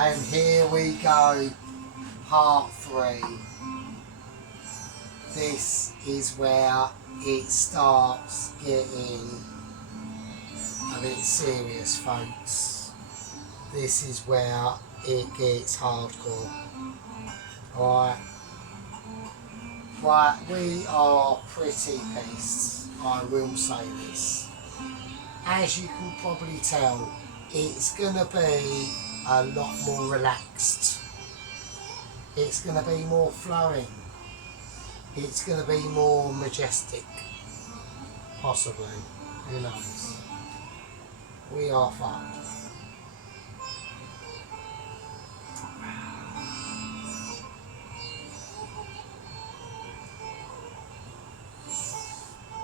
And here we go, part 3. This is where it starts getting a bit serious, folks. This is where it gets hardcore. Right, we are pretty pissed, I will say this. As you can probably tell, it's going to be a lot more relaxed. It's going to be more flowing. It's going to be more majestic. Possibly. Who knows? We are fucked.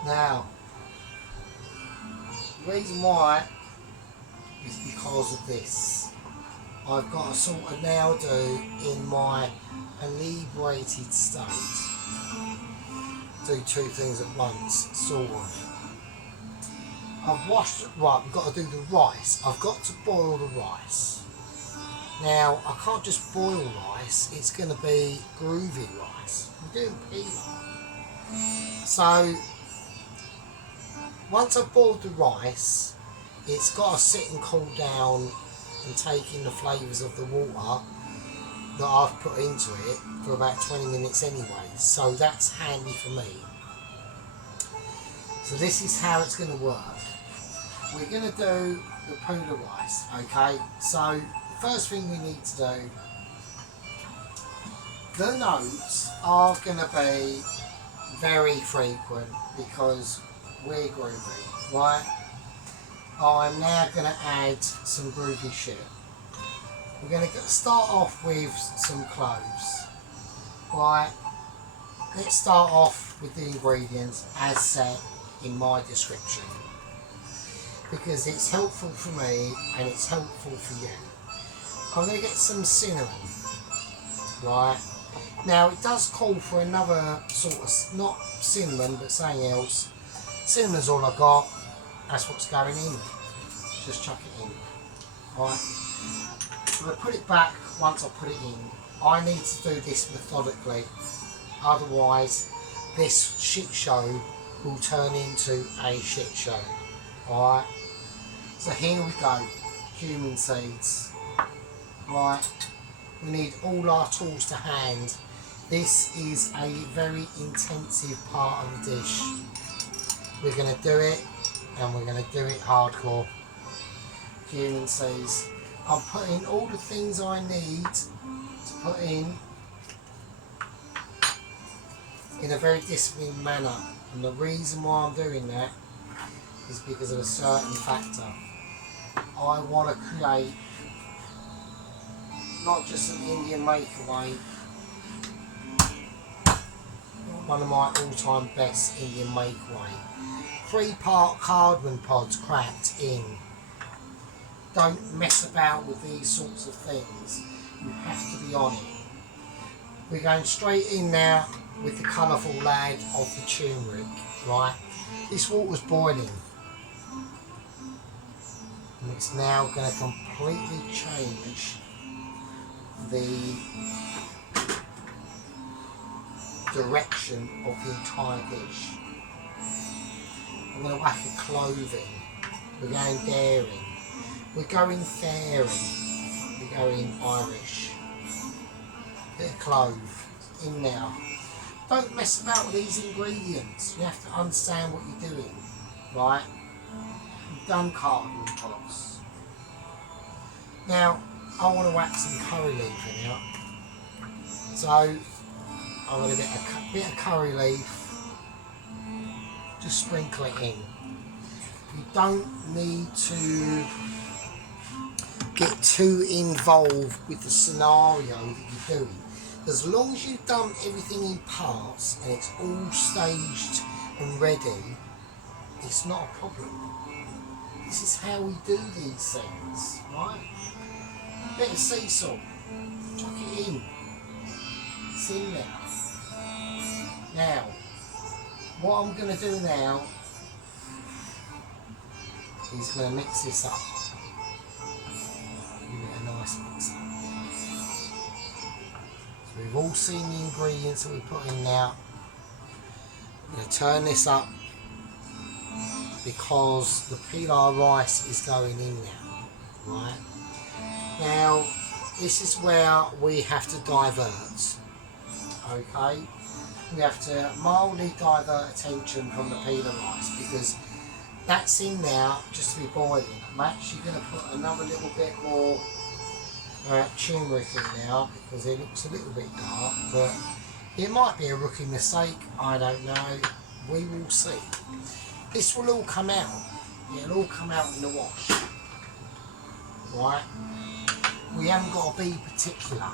Now, the reason why is because of this. I've got to sort of now do in my inebriated state. Do 2 things at once, sort of. I've washed, right, we've got to do the rice. I've got to boil the rice. Now, I can't just boil rice, it's going to be groovy rice. I'm doing pilau. So, once I've boiled the rice, it's got to sit and cool down and take in the flavours of the water that I've put into it for about 20 minutes anyway. So that's handy for me. So this is how it's going to work. We're going to do the pula rice, okay? So the first thing we need to do, the notes are going to be very frequent because we're groovy, right? I'm now going to add some groovy shit. We're going to start off with some cloves, right? Let's start off with the ingredients as set in my description, because it's helpful for me and it's helpful for you. I'm going to get some cinnamon, right? Now it does call for another sort of, not cinnamon but something else. Cinnamon's all I got, that's what's going in. Just chuck it in, right? I'm going to put it back once I put it in. I need to do this methodically, otherwise this shit show will turn into a shit show. Alright, so here we go, cumin seeds. Right, we need all our tools to hand. This is a very intensive part of the dish. We're going to do it, and we're going to do it hardcore. Cumin seeds. I'm putting all the things I need to put in a very disciplined manner. And the reason why I'm doing that is because of a certain factor. I want to create not just an Indian makeaway, one of my all-time best Indian makeaway. 3-part cardamom pods cracked in. Don't mess about with these sorts of things. You have to be on it. We're going straight in now with the colourful lad of the turmeric, right? This water's boiling. And it's now going to completely change the direction of the entire dish. I'm going to whack a clove in. We're going daring. We're going fairy. We're going Irish. Bit of clove in now. Don't mess about with these ingredients. You have to understand what you're doing, right? We've done cardamom pods. Now, I want to whack some curry leaf in here. So, I'm going to get a bit of curry leaf. Just sprinkle it in. You don't need to get too involved with the scenario that you're doing. As long as you've done everything in parts and it's all staged and ready, it's not a problem. This is how we do these things, right? Bit of sea salt, chuck it in. It's in there. Now, what I'm going to do now is going to mix this up. Give it a nice mix up. We've all seen the ingredients that we put in now. I'm going to turn this up because the pilau rice is going in now, right? Now, this is where we have to divert, okay? We have to mildly divert attention from the pilau rice because that's in now just to be boiling. I'm actually going to put another little bit more turmeric in now because it looks a little bit dark, but it might be a rookie mistake, I don't know, we will see. This will all come out, it'll all come out in the wash, right? We haven't got to be particular.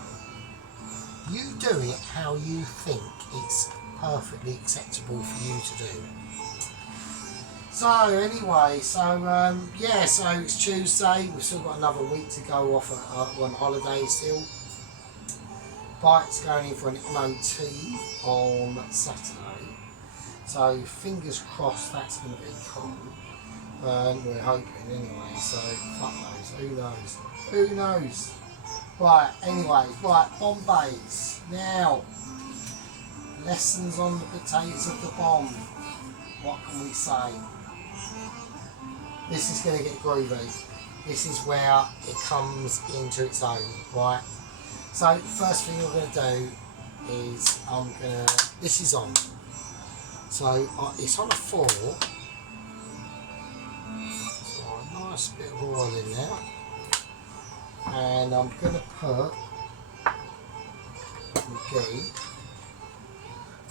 You do it how you think it's perfectly acceptable for you to do. So anyway, yeah, so it's Tuesday, we've still got another week to go off on holiday still. Bite's going in for an MOT on Saturday, so fingers crossed that's going to be cool. We're hoping anyway, so fuck knows, who knows. Right, anyway, right, Bombays. Now, lessons on the potatoes of the bomb. What can we say? This is going to get groovy. This is where it comes into its own, right? So, first thing I'm going to do is this is on. So, it's on a 4. So, a nice bit of oil in there. And I'm going to put some ghee.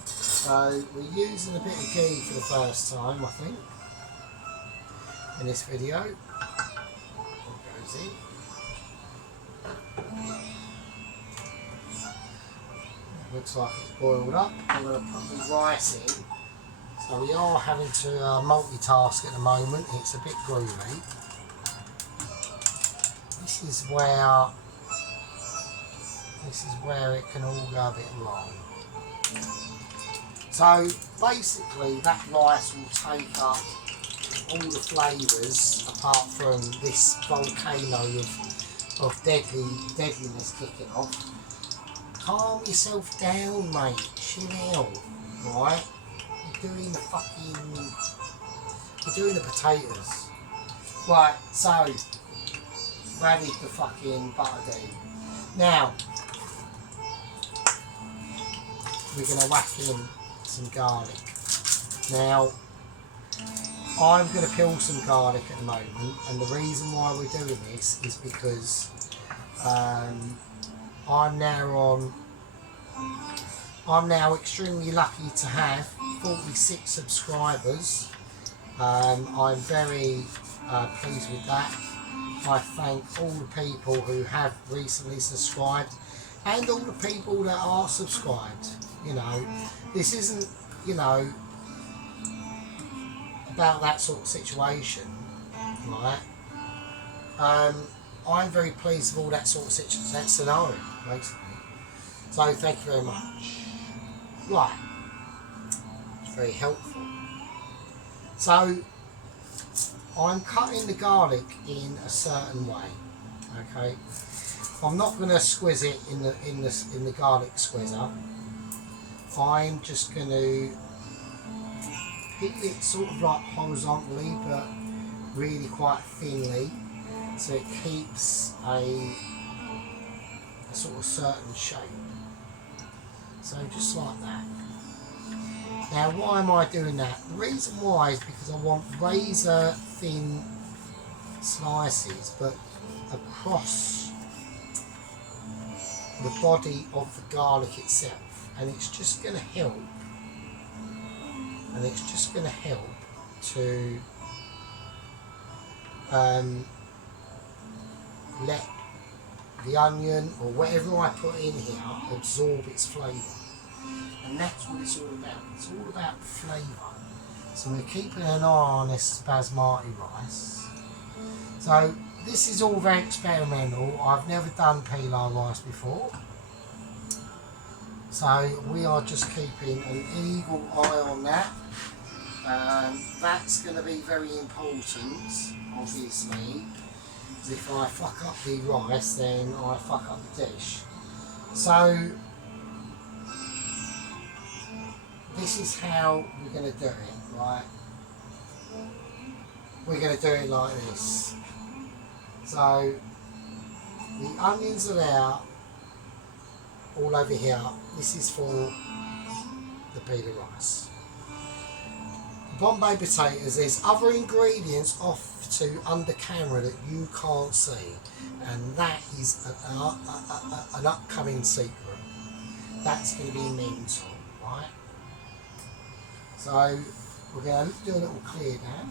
So we're using a bit of ghee for the first time, I think, in this video. It goes in. Looks like it's boiled up. I'm going to put the rice in. So we are having to multitask at the moment. It's a bit groovy. This is where it can all go a bit wrong. So basically that rice will take up all the flavours apart from this volcano of deadliness kicking off. Calm yourself down, mate. Chill out, right? You're doing the potatoes. Right, so ready the fucking butter ghee. Now we're going to whack in some garlic. Now I'm going to peel some garlic at the moment, and the reason why we're doing this is because I'm now extremely lucky to have 46 subscribers. I'm very pleased with that. I thank all the people who have recently subscribed and all the people that are subscribed. You know, this isn't, you know, about that sort of situation, right? I'm very pleased with all that sort of scenario, basically. So thank you very much. Right, it's very helpful. So I'm cutting the garlic in a certain way. Okay, I'm not going to squeeze it in the garlic squeezer. I'm just going to peel it sort of like horizontally, but really quite thinly, so it keeps a sort of certain shape. So just like that. Now why am I doing that? The reason why is because I want razor thin slices, but across the body of the garlic itself, and it's just going to help. And it's just going to help to let the onion or whatever I put in here absorb its flavour. And that's what it's all about. It's all about flavour. So we're keeping an eye on this basmati rice. So this is all very experimental. I've never done pilau rice before. So we are just keeping an eagle eye on that. That's going to be very important, obviously. If I fuck up the rice, then I fuck up the dish. So this is how we're going to do it, right? We're going to do it like this. So the onions are out all over here. This is for the pita rice. Bombay potatoes, there's other ingredients off to under camera that you can't see, and that is an upcoming secret. That's going to be mental, right? So we're going to do a little clear down.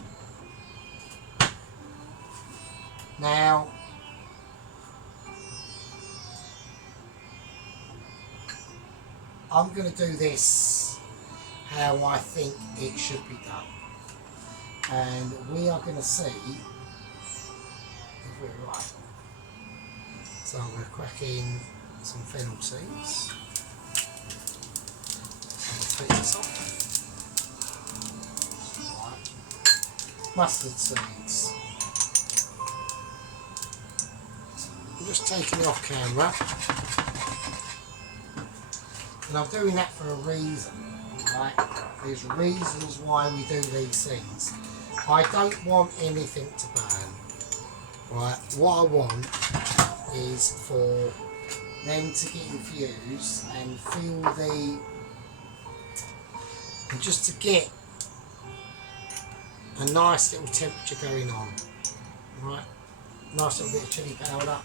Now, I'm going to do this how I think it should be done, and we are going to see if we're right. So I'm going to crack in some fennel seeds. I'm going to take this off. Right. Mustard seeds. I'm just taking it off camera, and I'm doing that for a reason. Right? There's reasons why we do these things. I don't want anything to burn. Right? What I want is for them to get infused and feel and just to get a nice little temperature going on. Right? Nice little bit of chilli powder.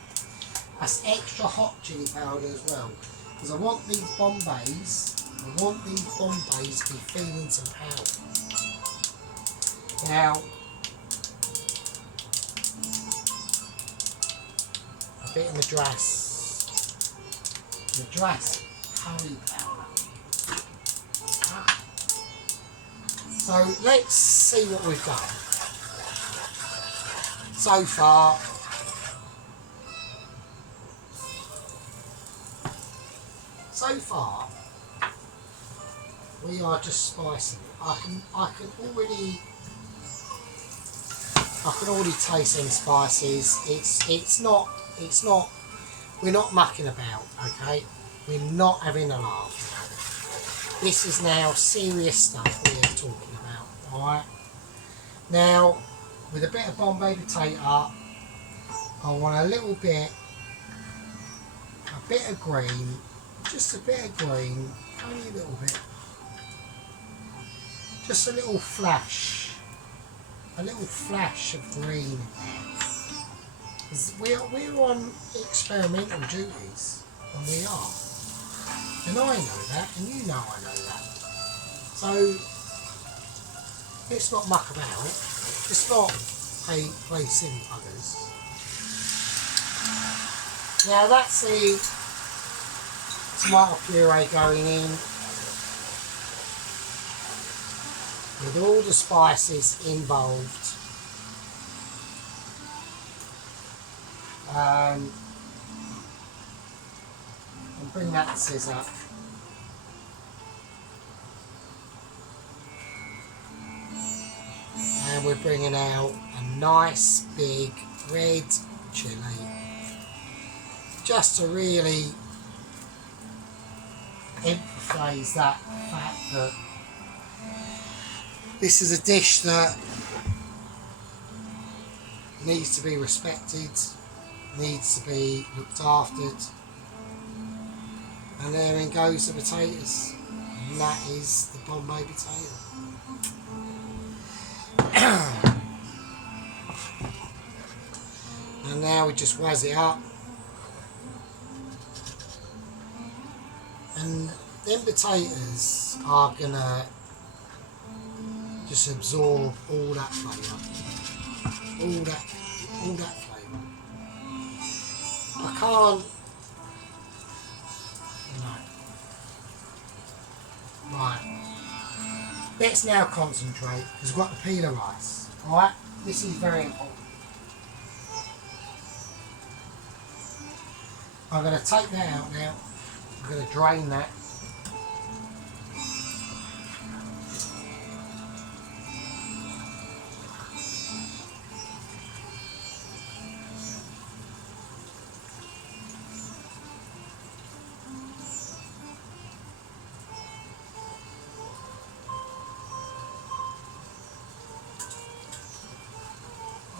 That's extra hot chilli powder as well, because I want these Bombays to be feeling some power. Now, a bit of Madras curry powder. So let's see what we've done so far. So far, we are just spicing it. I can already taste them spices. It's not. We're not mucking about, okay? We're not having a laugh. This is now serious stuff we're talking about, alright? Now, with a bit of Bombay potato, I want a bit of green. Just a bit of green, only a little bit. Just a little flash of green. We're on experimental duties, and we are. And I know that, and you know I know that. So, let's not muck about. Let's not play silly buggers. Now that's the tomato puree going in with all the spices involved, and bring that to scissor. And we're bringing out a nice big red chilli, just to really emphasise that fact that this is a dish that needs to be respected, needs to be looked after. And therein goes the potatoes, and that is the Bombay potato. And now we just wazz it up, and them potatoes are gonna just absorb all that flavour, all that flavour. I can't. Right, let's now concentrate, because we've got the pita rice. Alright, this is very important. I'm going to take that out now. I'm going to drain that.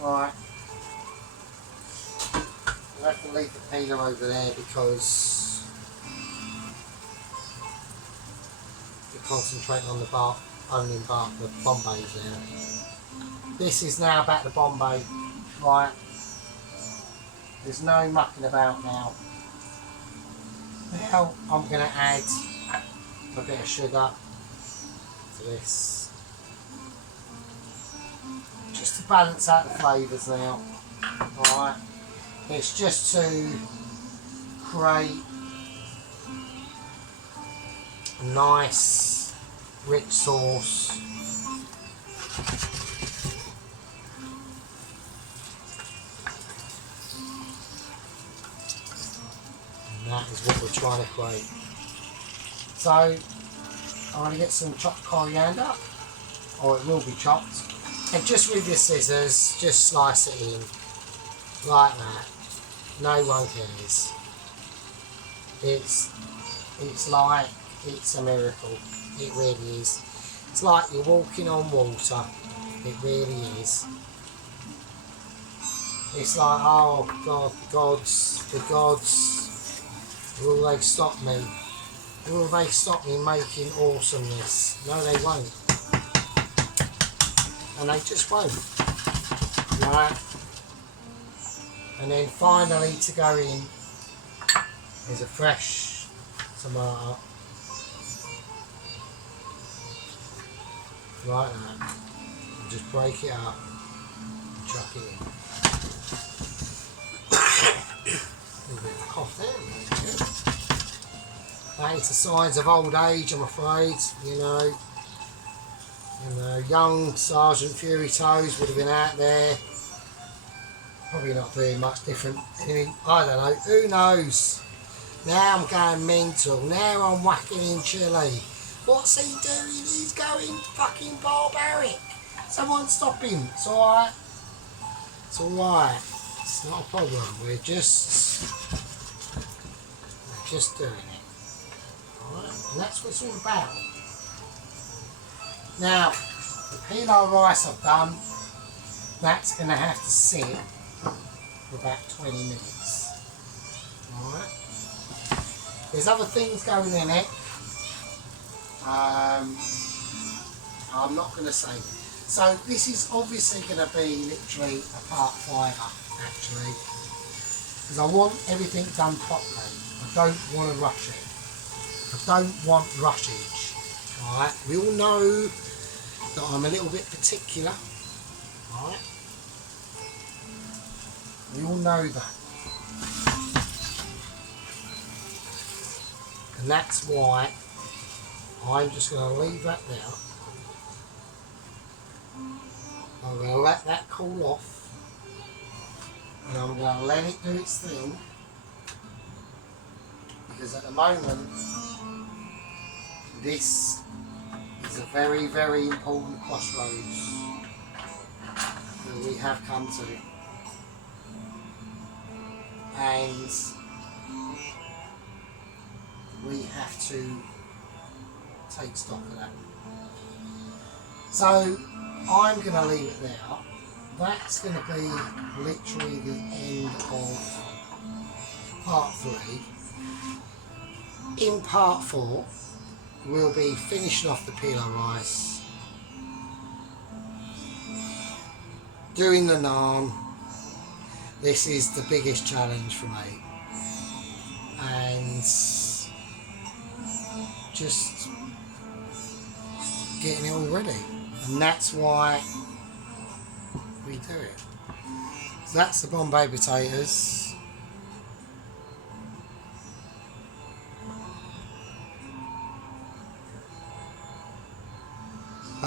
Right. I'll have to leave the peeler over there because you're concentrating on the bark, onion bark, the Bombay's there. This is now about the Bombay, right? There's no mucking about now. Now I'm going to add a bit of sugar to this, just to balance out the flavours now. Alright, it's just to create a nice rich sauce. And that is what we're trying to create. So I'm going to get some chopped coriander, or it will be chopped, and just with your scissors just slice it in like that. No one cares. It's like it's a miracle. It really is. It's like you're walking on water. It really is. It's like, oh God, the gods, will they stop me? Will they stop me making awesomeness? No, they won't. And they just won't. Right? And then finally to go in is a fresh tomato. Like that. And just break it up and chuck it in. A little bit of cough there. That is the signs of old age, I'm afraid. You know, young Sergeant Fury Toes would have been out there, probably not doing much different. I don't know. Who knows? Now I'm going mental. Now I'm whacking in chili. What's he doing? He's going fucking barbaric. Someone stop him. It's alright. It's alright. It's not a problem. We're just doing it. Alright, and that's what it's all about. Now, the pilau rice I've done, that's going to have to sit for about 20 minutes. Alright. There's other things going in it. I'm not going to say. So this is obviously going to be literally a part 5 actually, because I want everything done properly. I don't want to rush it. I don't want rushage. Alright, we all know that I'm a little bit particular. Alright, we all know that. And that's why I'm just going to leave that there. I'm going to let that cool off. And I'm going to let it do its thing. Because at the moment, this is a very, very important crossroads that we have come to. And we have to take stock of that. So I'm going to leave it there. That's going to be literally the end of part 3. In part 4, we'll be finishing off the pilau rice, doing the naan. This is the biggest challenge for me, and just getting it all ready, and that's why we do it. So that's the Bombay potatoes.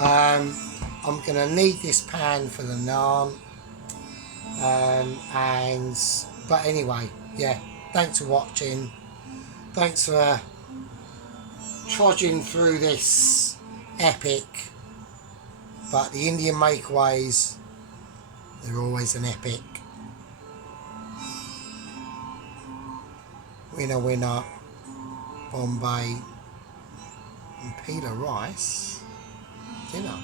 I'm going to need this pan for the naan, but anyway, yeah, thanks for watching. Thanks for trudging through this epic, but the Indian makeaways, they're always an epic. Winner, winner, Bombay and pilau rice dinner.